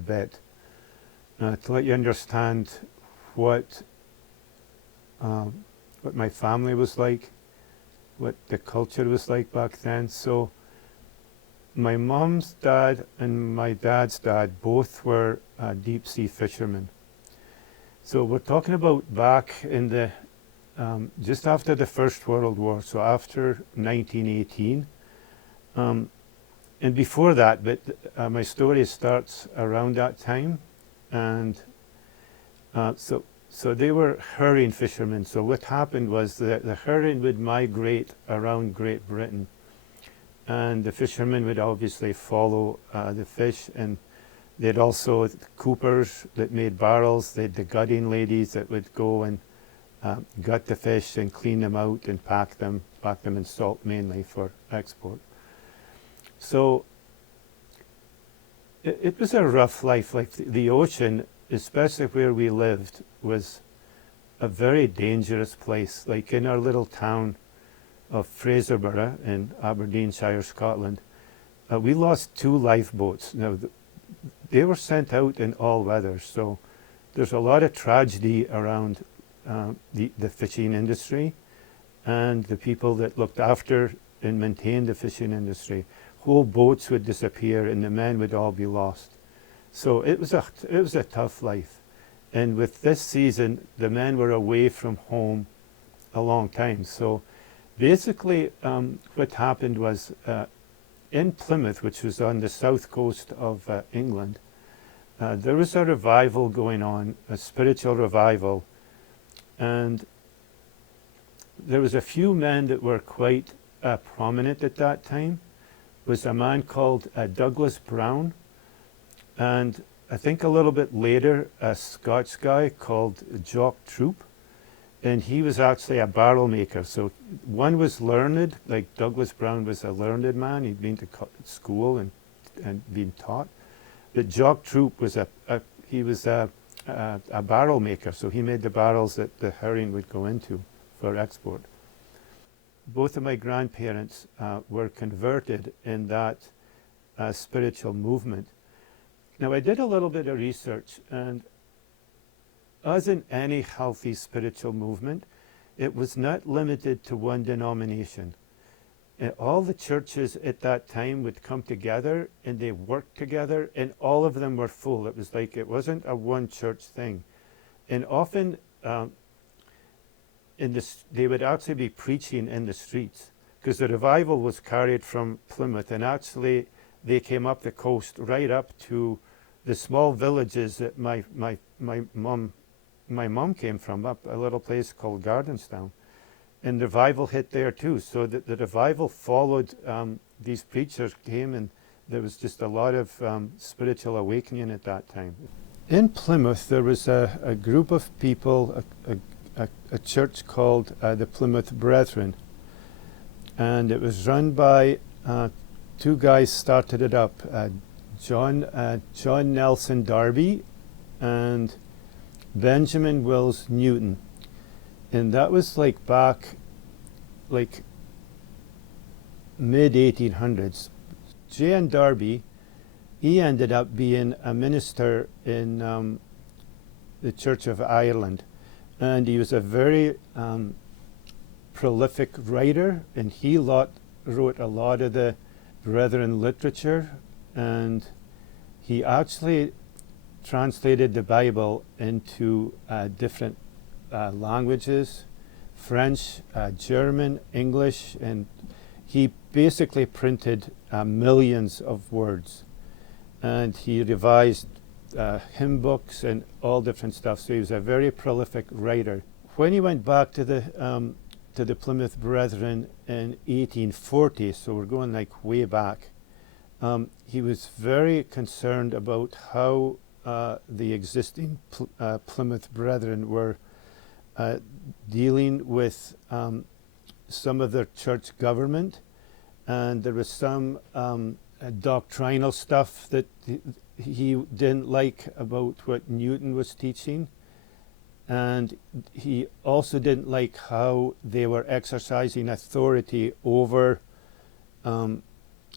bit to let you understand what what my family was like, what the culture was like back then. So my mom's dad and my dad's dad both were deep sea fishermen. So we're talking about back in the just after the First World War, so after 1918. And before that, but my story starts around that time. And so they were herring fishermen. So what happened was that the herring would migrate around Great Britain, and the fishermen would obviously follow the fish. And they'd also coopers that made barrels. They'd the gutting ladies that would go and gut the fish and clean them out and pack them in salt mainly for export. So it was a rough life. Like the ocean, especially where we lived, was a very dangerous place. Like in our little town of Fraserburgh in Aberdeenshire, Scotland, we lost 2 lifeboats. Now, they were sent out in all weathers, so there's a lot of tragedy around the fishing industry and the people that looked after and maintained the fishing industry. Whole boats would disappear and the men would all be lost. So it was a tough life. And with this season, the men were away from home a long time. So basically what happened was in Plymouth, which was on the south coast of England, there was a revival going on, a spiritual revival. And there was a few men that were quite prominent at that time. Was a man called Douglas Brown, and I think a little bit later a Scotch guy called Jock Troop, and he was actually a barrel maker. So one was learned, like Douglas Brown was a learned man. He'd been to school and been taught. But Jock Troop was a barrel maker, so he made the barrels that the herring would go into for export. Both of my grandparents were converted in that spiritual movement. Now, I did a little bit of research, and as in any healthy spiritual movement, it was not limited to one denomination. All the churches at that time would come together and they worked together, and all of them were full. It was like it wasn't a one church thing. And often they would actually be preaching in the streets, because the revival was carried from Plymouth, and actually they came up the coast right up to the small villages that my mom came from, up a little place called Gardenstown. And the revival hit there too. So the revival followed, these preachers came, and there was just a lot of spiritual awakening at that time. In Plymouth, there was a group of people, a church called the Plymouth Brethren, and it was run by 2 guys started it up, John Nelson Darby and Benjamin Wills Newton. And that was like back like mid 1800s. J.N. Darby, he ended up being a minister in the Church of Ireland, and he was a very prolific writer, and he wrote a lot of the Brethren literature, and he actually translated the Bible into different languages, French, German, English, and he basically printed millions of words. And he revised hymn books and all different stuff. So he was a very prolific writer. When he went back to the Plymouth Brethren in 1840, so we're going like way back, he was very concerned about how the existing Plymouth Brethren were dealing with some of their church government, and there was some doctrinal stuff that he didn't like about what Newton was teaching, and he also didn't like how they were exercising authority over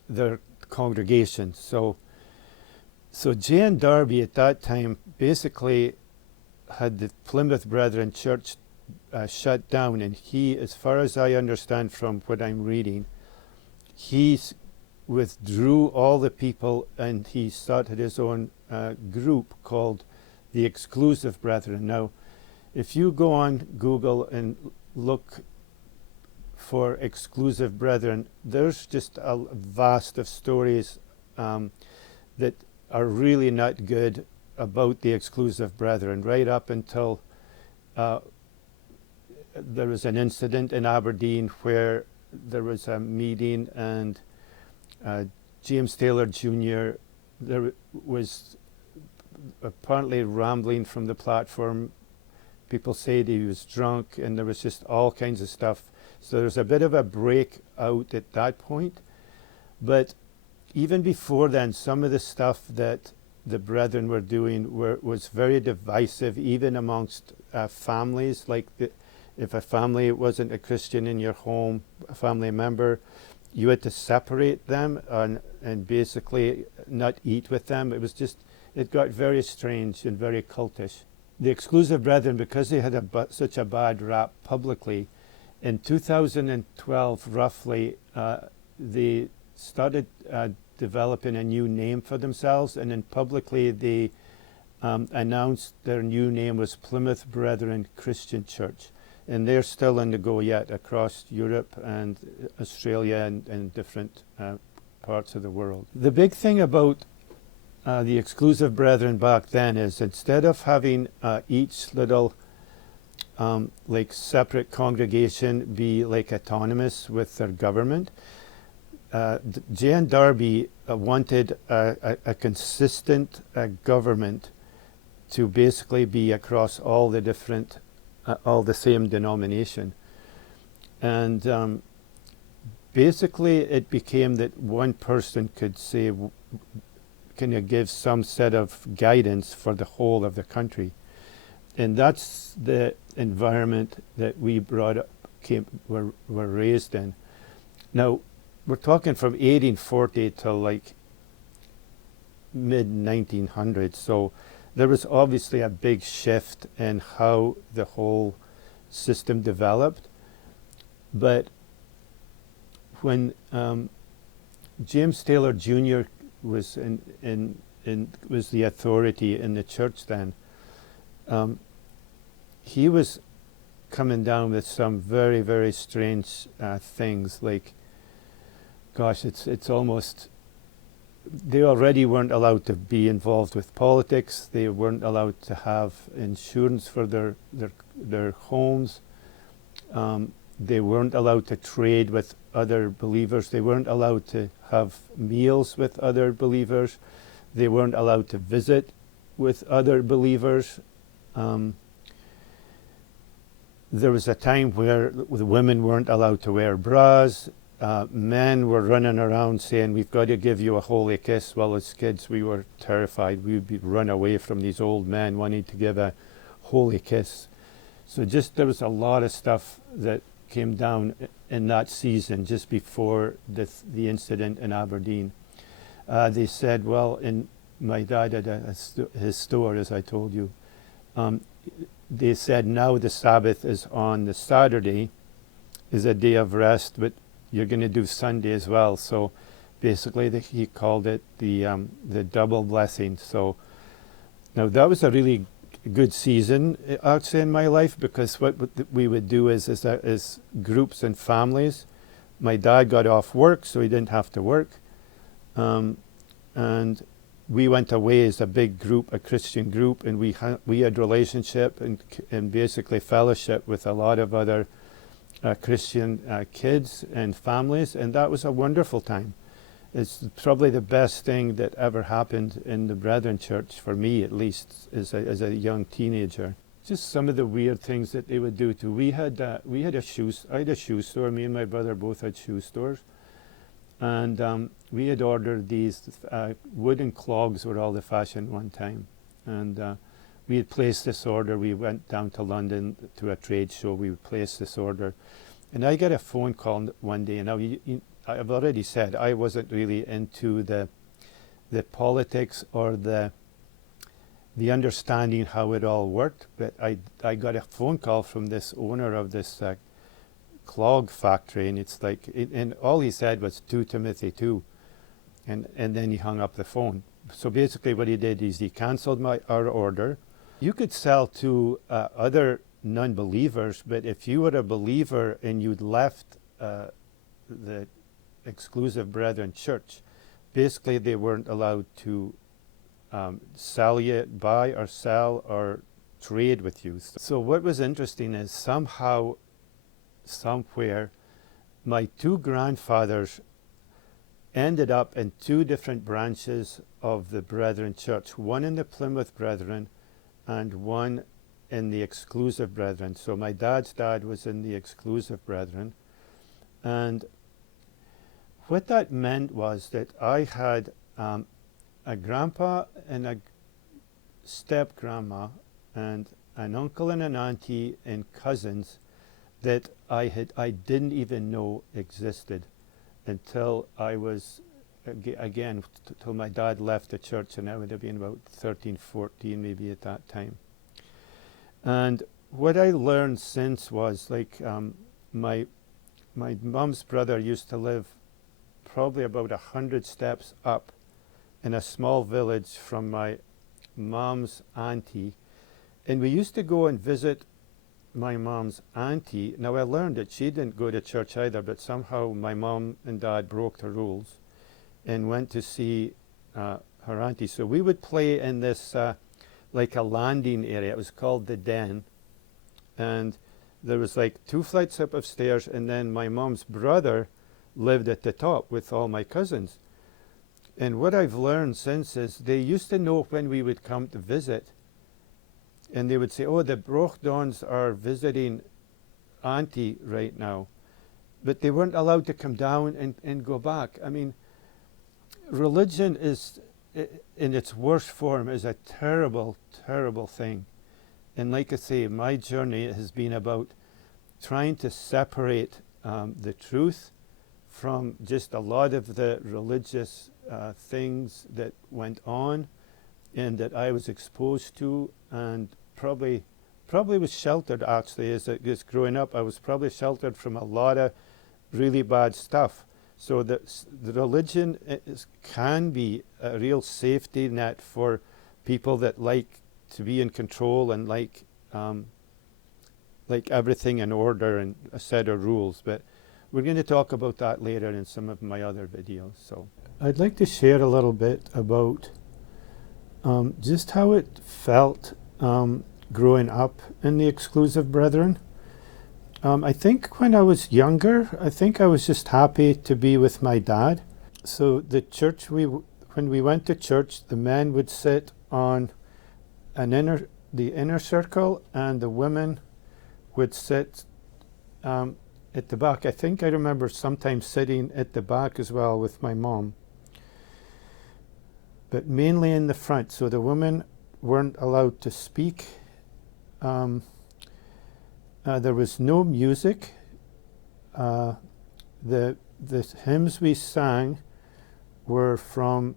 their congregation. So So J.N. Darby at that time basically had the Plymouth Brethren Church shut down, and he, as far as I understand from what I'm reading, he withdrew all the people and he started his own group called the Exclusive Brethren. Now, if you go on Google and look for Exclusive Brethren, there's just a vast of stories that are really not good about the Exclusive Brethren, right up until there was an incident in Aberdeen where there was a meeting and James Taylor Jr. there was apparently rambling from the platform. People said he was drunk, and there was just all kinds of stuff. So there's a bit of a break out at that point. But even before then, some of the stuff that the brethren were doing was very divisive, even amongst families. Like if a family wasn't a Christian in your home, a family member, you had to separate them and basically not eat with them. It got very strange and very cultish. The Exclusive Brethren, because they had such a bad rap publicly, in 2012 roughly, they started developing a new name for themselves, and then publicly they announced their new name was Plymouth Brethren Christian Church. And they're still on the go yet across Europe and Australia and different parts of the world. The big thing about the Exclusive Brethren back then is, instead of having each little like separate congregation be like autonomous with their government, J.N. Darby wanted a consistent government to basically be across all the different all the same denomination. And basically it became that one person could say, can you give some set of guidance for the whole of the country? And that's the environment that we were raised in. Now, we're talking from 1840 to like mid-1900s, so there was obviously a big shift in how the whole system developed. But when James Taylor Jr. was was the authority in the church then, he was coming down with some very, very strange things. Like, gosh, it's almost, they already weren't allowed to be involved with politics. They weren't allowed to have insurance for their homes. They weren't allowed to trade with other believers. They weren't allowed to have meals with other believers. They weren't allowed to visit with other believers. There was a time where the women weren't allowed to wear bras. Men were running around saying, we've got to give you a holy kiss. Well, as kids, we were terrified. We would run away from these old men wanting to give a holy kiss. So there was a lot of stuff that came down in that season just before the incident in Aberdeen. They said, well, my dad had his store, as I told you. They said now the Sabbath is on the Saturday, is a day of rest, but you're going to do Sunday as well. So basically he called it the double blessing. So now that was a really good season actually in my life, because what we would do is groups and families. My dad got off work, so he didn't have to work. And we went away as a big group, a Christian group, and we had relationship and basically fellowship with a lot of other Christian kids and families, and that was a wonderful time. It's probably the best thing that ever happened in the Brethren Church, for me at least, as a young teenager. Just some of the weird things that they would do too. I had a shoe store. Me and my brother both had shoe stores, and we had ordered these wooden clogs were all the fashion one time, and we had placed this order. We went down to London to a trade show. We placed this order, and I got a phone call one day. And now I've already said I wasn't really into the the politics or the understanding how it all worked. But I got a phone call from this owner of this clog factory, and it's like, and all he said was 2 Timothy 2, and then he hung up the phone. So basically what he did is he cancelled our order. You could sell to other non-believers, but if you were a believer and you'd left the exclusive brethren church, basically they weren't allowed to sell you, buy or sell or trade with you. So what was interesting is somehow, somewhere, my 2 grandfathers ended up in 2 different branches of the Brethren Church, one in the Plymouth Brethren and one in the Exclusive Brethren. So my dad's dad was in the Exclusive Brethren, and what that meant was that I had a grandpa and a step-grandma and an uncle and an auntie and cousins that I didn't even know existed until I was, again, till my dad left the church, and I would have been about 13, 14 maybe at that time. And what I learned since was, like, my mum's brother used to live probably about 100 steps up in a small village from my mom's auntie, and we used to go and visit my mom's auntie. Now I learned that she didn't go to church either, but somehow my mom and dad broke the rules and went to see her auntie. So we would play in this like a landing area. It was called the Den, and there was like 2 flights up of stairs, and then my mom's brother lived at the top with all my cousins. And what I've learned since is they used to know when we would come to visit, and they would say, oh, the Brochdons are visiting auntie right now. But they weren't allowed to come down and go back. I mean, religion is, in its worst form, is a terrible, terrible thing. And like I say, my journey has been about trying to separate the truth from just a lot of the religious things that went on and that I was exposed to, and probably was sheltered, actually, as growing up. I was probably sheltered from a lot of really bad stuff. So the religion can be a real safety net for people that like to be in control and like everything in order and a set of rules. But we're going to talk about that later in some of my other videos. So I'd like to share a little bit about just how it felt growing up in the Exclusive Brethren. I think when I was younger, I think I was just happy to be with my dad. So the church, when we went to church, the men would sit on the inner circle, and the women would sit at the back. I think I remember sometimes sitting at the back as well with my mom, but mainly in the front. So the women weren't allowed to speak. There was no music. The hymns we sang were from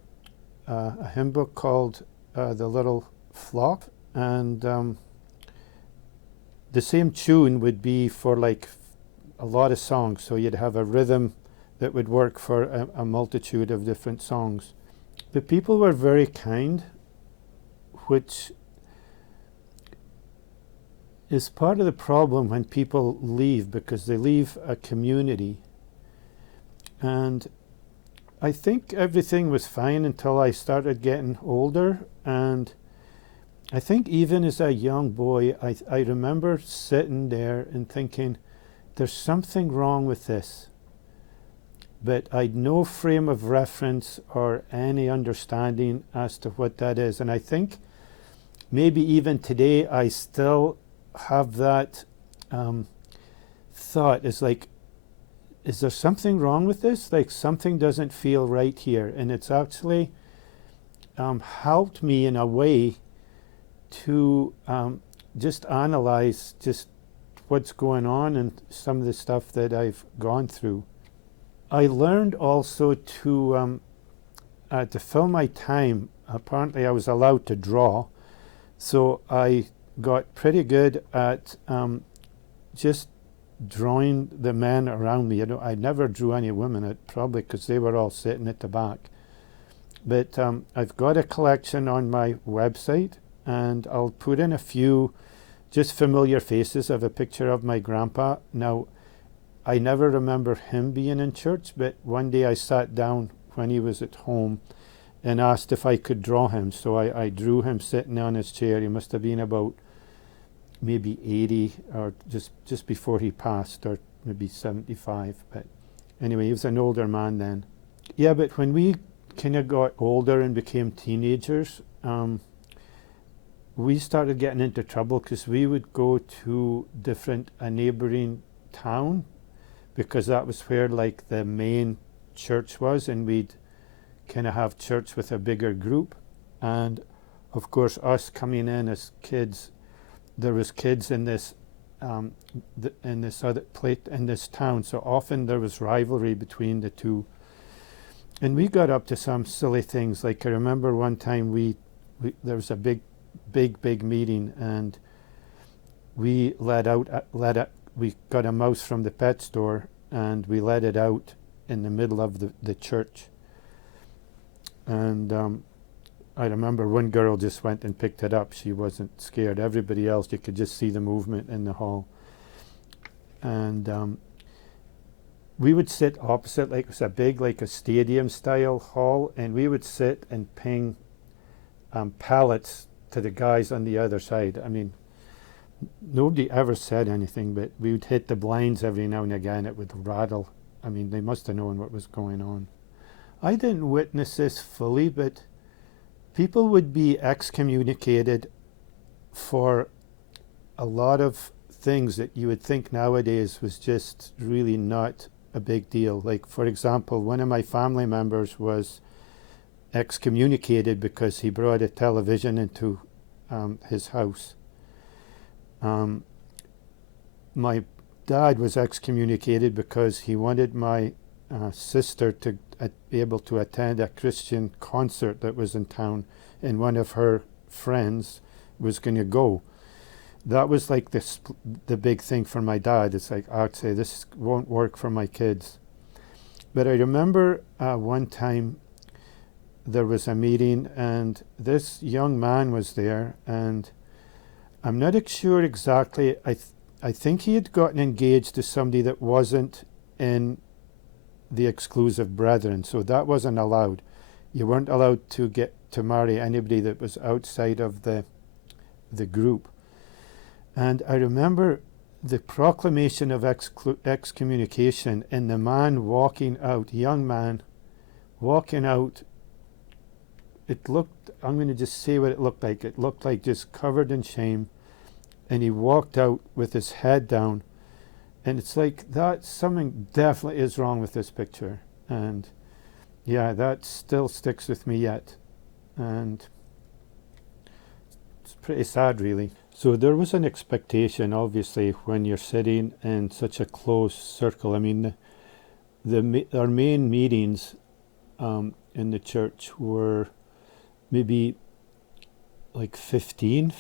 a hymn book called The Little Flock, and the same tune would be for like a lot of songs, so you'd have a rhythm that would work for a multitude of different songs. The people were very kind, which is part of the problem when people leave, because they leave a community. And I think everything was fine until I started getting older, and I think even as a young boy, I remember sitting there and thinking, there's something wrong with this. But I'd no frame of reference or any understanding as to what that is. And I think maybe even today I still have that thought. It's like, is there something wrong with this? Like, something doesn't feel right here. And it's actually helped me in a way to just analyze just what's going on and some of the stuff that I've gone through. I learned also to to fill my time, apparently I was allowed to draw. So I got pretty good at just drawing the men around me. I never drew any women, probably because they were all sitting at the back. But I've got a collection on my website, and I'll put in a few just familiar faces of a picture of my grandpa. Now, I never remember him being in church, but one day I sat down when he was at home and asked if I could draw him. So I drew him sitting on his chair. He must have been about maybe 80 or just before he passed, or maybe 75. But anyway, he was an older man then. Yeah, but when we kind of got older and became teenagers, we started getting into trouble because we would go to a neighboring town, because that was where like the main church was, and we'd kind of have church with a bigger group. And of course, us coming in as kids, there was kids in this in this town, so often there was rivalry between the two, and we got up to some silly things. Like I remember one time there was a big meeting, and we we got a mouse from the pet store, and we let it out in the middle of the church. And I remember one girl just went and picked it up. She wasn't scared. Everybody else, you could just see the movement in the hall. And we would sit opposite, like it was a big, like a stadium style hall, and we would sit and ping pallets to the guys on the other side. I mean, nobody ever said anything, but we would hit the blinds every now and again. It would rattle. I mean, they must have known what was going on. I didn't witness this fully, but people would be excommunicated for a lot of things that you would think nowadays was just really not a big deal. Like, for example, one of my family members was excommunicated because he brought a television into his house. My dad was excommunicated because he wanted my sister to be able to attend a Christian concert that was in town, and one of her friends was going to go. That was like the big thing for my dad. It's like, I'd say, this won't work for my kids. But I remember one time there was a meeting, and this young man was there, and I'm not sure exactly. I think he had gotten engaged to somebody that wasn't in the exclusive brethren, so that wasn't allowed. You weren't allowed to get to marry anybody that was outside of the group. And I remember the proclamation of excommunication, and the man walking out, young man walking out. It looked, I'm going to just say what it looked like. It looked like just covered in shame, and he walked out with his head down. And it's like, that something definitely is wrong with this picture. And yeah, that still sticks with me yet. And it's pretty sad, really. So there was an expectation, obviously, when you're sitting in such a close circle. I mean, our main meetings in the church were maybe like 15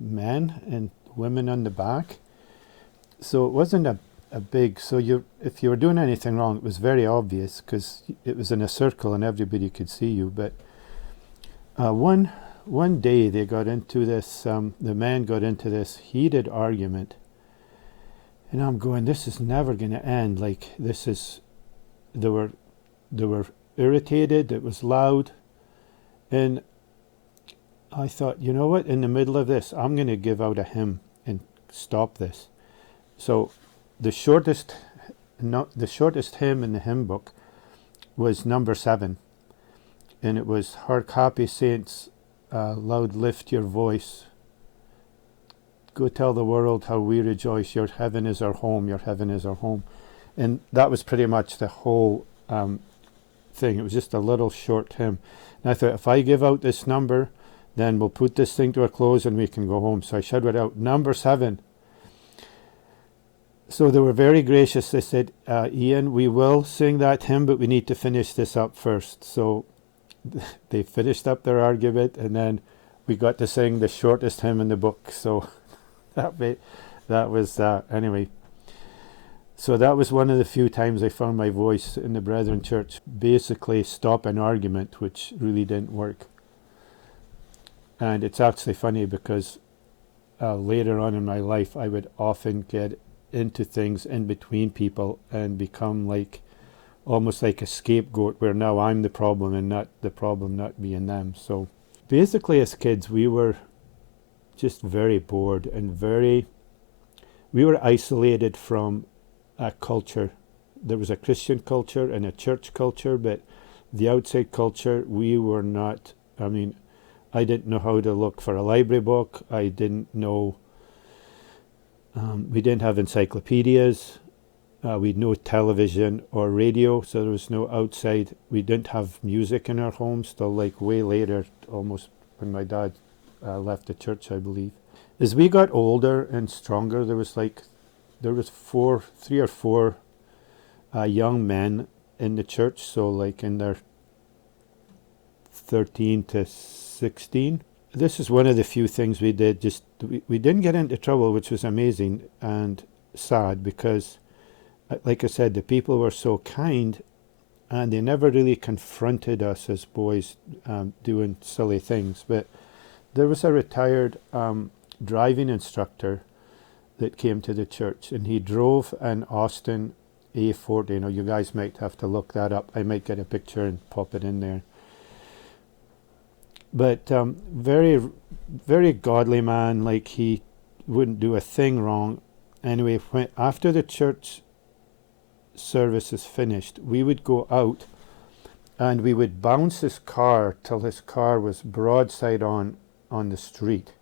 men and women on the back. So it wasn't a big, so if you were doing anything wrong, it was very obvious because it was in a circle and everybody could see you. But one day they got into this, the men got into this heated argument, and I'm going, this is never going to end. Like, they were irritated. It was loud, and I thought, you know what? In the middle of this, I'm going to give out a hymn and stop this. So the shortest hymn in the hymn book was number 7, and it was, "Hark, happy saints, loud lift your voice. Go tell the world how we rejoice. Your heaven is our home. Your heaven is our home." And that was pretty much the whole thing. It was just a little short hymn. And I thought, if I give out this number, then we'll put this thing to a close and we can go home. So I shouted out, "Number 7. So they were very gracious. They said, "Ian, we will sing that hymn, but we need to finish this up first." So they finished up their argument, and then we got to sing the shortest hymn in the book. So that was anyway. So that was one of the few times I found my voice in the Brethren Church. Basically, stop an argument, which really didn't work. And it's actually funny because later on in my life, I would often get into things in between people and become like almost like a scapegoat, where now I'm the problem and not the problem not being them. So basically, as kids, we were just very bored and we were isolated from a culture. There was a Christian culture and a church culture, but the outside culture, we were not. I mean, I didn't know how to look for a library book. I didn't know. We didn't have encyclopedias. We had no television or radio, so there was no outside. We didn't have music in our homes till like way later, almost when my dad left the church, I believe. As we got older and stronger, there was three or four young men in the church, so like in their 13 to 16. This is one of the few things we did. We didn't get into trouble, which was amazing and sad, because like I said, the people were so kind, and they never really confronted us as boys doing silly things. But there was a retired driving instructor that came to the church, and he drove an Austin A40. Now, you guys might have to look that up. I might get a picture and pop it in there. But very, very godly man. Like, he wouldn't do a thing wrong. Anyway, after the church service is finished, we would go out and we would bounce his car till his car was broadside on the street.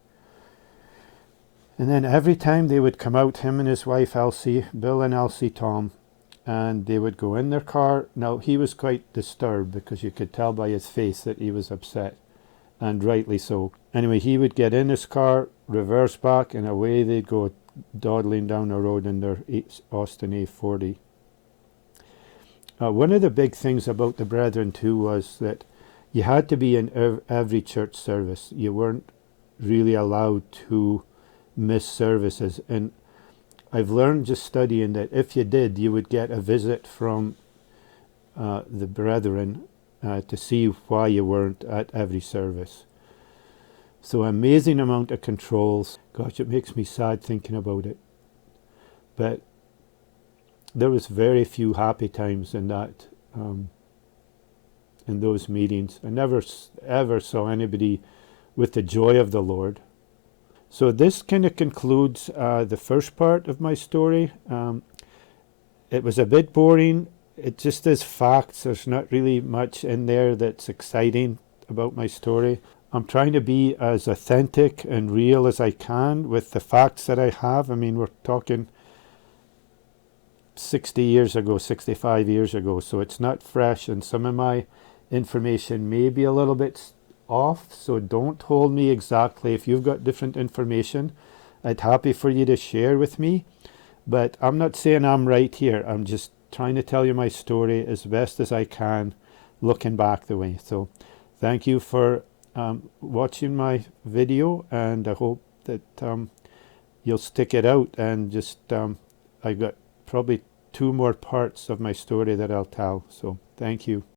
And then every time they would come out, him and his wife Elsie, Bill and Elsie Tom, and they would go in their car. Now, he was quite disturbed, because you could tell by his face that he was upset, and rightly so. Anyway, he would get in his car, reverse back, and away they'd go dawdling down the road in their Austin A40. One of the big things about the Brethren too was that you had to be in every church service. You weren't really allowed to miss services. And I've learned just studying that if you did, you would get a visit from the Brethren to see why you weren't at every service. So amazing amount of controls. Gosh, it makes me sad thinking about it. But there was very few happy times in that, in those meetings. I never ever saw anybody with the joy of the Lord. So this kind of concludes the first part of my story. It was a bit boring. It just is facts. There's not really much in there that's exciting about my story. I'm trying to be as authentic and real as I can with the facts that I have. I mean, we're talking 60 years ago, 65 years ago, so it's not fresh, and some of my information may be a little bit off, so don't hold me exactly. If you've got different information, I'd happy for you to share with me, but I'm not saying I'm right here. I'm just trying to tell you my story as best as I can, looking back the way. So thank you for watching my video, and I hope that you'll stick it out, and just I got probably 2 more parts of my story that I'll tell. So thank you.